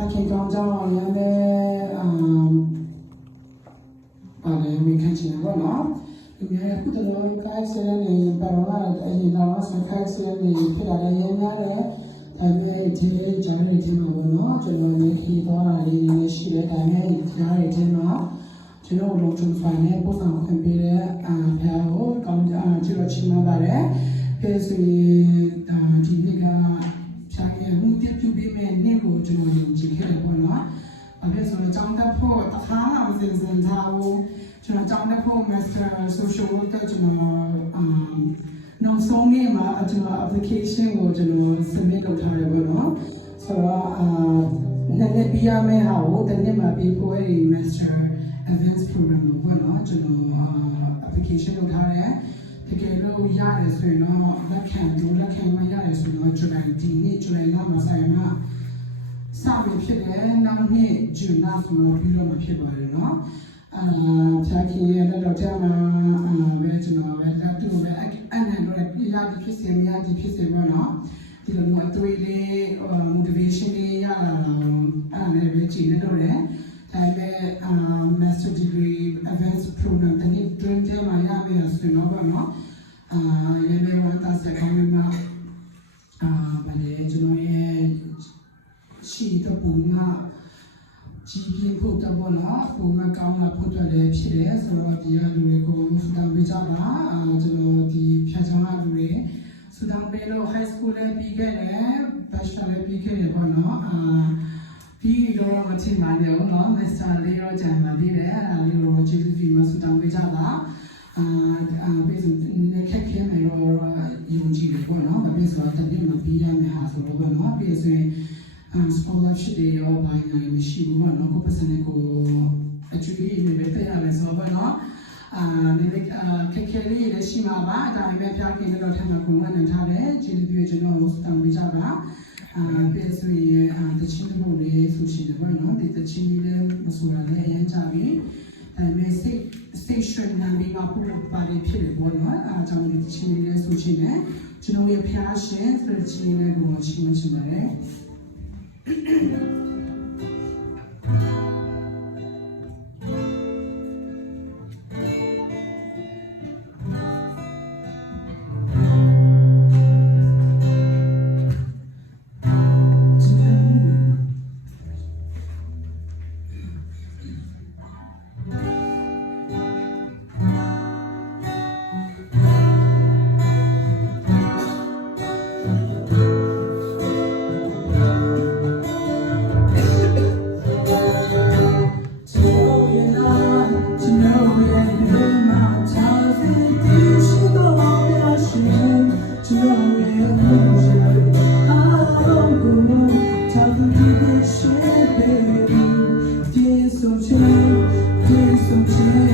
တာခင်ကောင်းကြောင်းရမ်းတဲ့အမ်အဲ့ဒီမိခင်ချင်ဘောနော်ဒီများခုတလောကိုက်ဆယ်နေပါတော့အရင်တော့ဆက်ကိုက်ဆယ်နေဖြစ်လာတဲ့ရင်းများတဲ့ဒါပေမဲ့ဒီဂျာရီဒီမှာဘောနော်ကျွန်တော်နေခီသွားတာလေးနေရှိတဲ့ဒါပေမဲ့ဂျာရီဒီမှာကျွန်တော်လုံးချုံဖိုင်နဲ့ပို့ဆောင်ခွင့်ပေးတဲ့အာဖာကိုကောင်းအာကျွန်တော်ချိမပါတယ်ဖေးစီဒါဒီ ဖို့တခါမှမစင်စင်ထားဘူး။ကျွန်တော်ကျောင်းတက်ဖို့ Master Social Worker ကျွန်တော်အမ်နောက်ဆုံးနေ့မှာကျွန်တော် application ကိုကျွန်တော် submit လုပ်ထားတယ်ပေါ့နော်။ဆိုတော့အာနှစ်နှစ်ပြီးရမယ့်ဟာကိုတစ်နှစ်မှာပြီးဖို့အဲ့ဒီ Master Advanced Program ကိုပေါ့နော်ကျွန်တော်အာ application လုပ်ထားတယ်။တကယ်လို့ရတယ်ဆိုရင်တော့လက်ခံလို့လက်ခံမရတယ်ဆိုတော့ July ဒီနေ့ July လမှာဆိုင်မှာ စပြီးဖြစ်တယ်နောက်နှစ်ဂျွန်လဆိုတော့ပြီးတော့မှဖြစ်ပါတယ်နော်အာဖြာခင်ရဲ့လက်တော်ထဲမှာအာဘယ်ကျွန်တော်ပဲလက်တူပဲအနန္တရပြရဒီဖြစ်စေမရဒီဖြစ်စေပေါ့နော်ဒီလိုမျိုးအသွေးလေး motivation လေးရလာတာတော့အဲ့ဒါလည်းပဲကြည်နေတော့တယ်ဒါပေမဲ့အာ master degree advanced program တနည်းတွင်ထဲမှာရမယ်ဆိုတော့ပေါ့နော်အာရေမေဝတ်တာစကောင်းမှာ ကြီးပြင်းဖို့တော့ဘောလားပုံမှာကောင်းလာဖို့တော့လည်းဖြစ်တယ်ဆိုတော့ဒီကလူတွေကိုစတောင်းပေးကြပါအာကျွန်တော်ဒီဖြတ်ချောင်းလာလူတွေစတောင်းပေးလို့ high school လည်းပြီးခဲ့တယ် bachelor လည်းပြီးခဲ့တယ်ပေါ့နော်အာပြီးတော့မထင်ပါနဲ့နော် master လေးတော့ကြံပါသေးတယ်အဲ့ဒါလေးတော့ကျေးဇူးပြုမစတောင်းပေးကြပါအာအာပြီးဆိုနေခက်ခဲမယ်တော့ယုံကြည်တယ်ပေါ့နော်။ဘာဖြစ်ဆိုတော့တပြည့်မပြီးရမယ်ဟာဆိုတော့ပေါ့နော်။ပြီးဆိုရင် um scholarship တွေရောဘာညာမရှိဘူးပေါ့နော်။ကိုပတ်စံကိုအချွေးနေပဲတက်ရမယ်ဆိုတော့ပေါ့နော်။အာနေအာခက်ခဲလေးလည်းရှိမှာပါ။ဒါပေမဲ့ဖျားခင်တော့ထပ်မှာကိုမနိုင်ထားတယ်။ကျေးဇူးပြုကျွန်တော်တို့စတောင်းပေးကြပါ။အာပြီးဆိုရင်အာတချင်းတို့လေးဆိုရှင်တယ်ပေါ့နော်။ဒီတချင်းလေးလည်းမဆိုတာလည်းအရင်ကြပြီ။အဲမဲ့ state station နာမည်မှာပို့ပါလေဖြစ်တယ်ပေါ့နော်အဲအကြောင်းဒီချင်းလေးဆိုချင်တယ်ကျွန်တော်ရဲ့ဖျားရှင်ဆိုတဲ့ချင်းလေးကိုရှင်းချင်ပါတယ်။ 雪是 baby，天走着，着。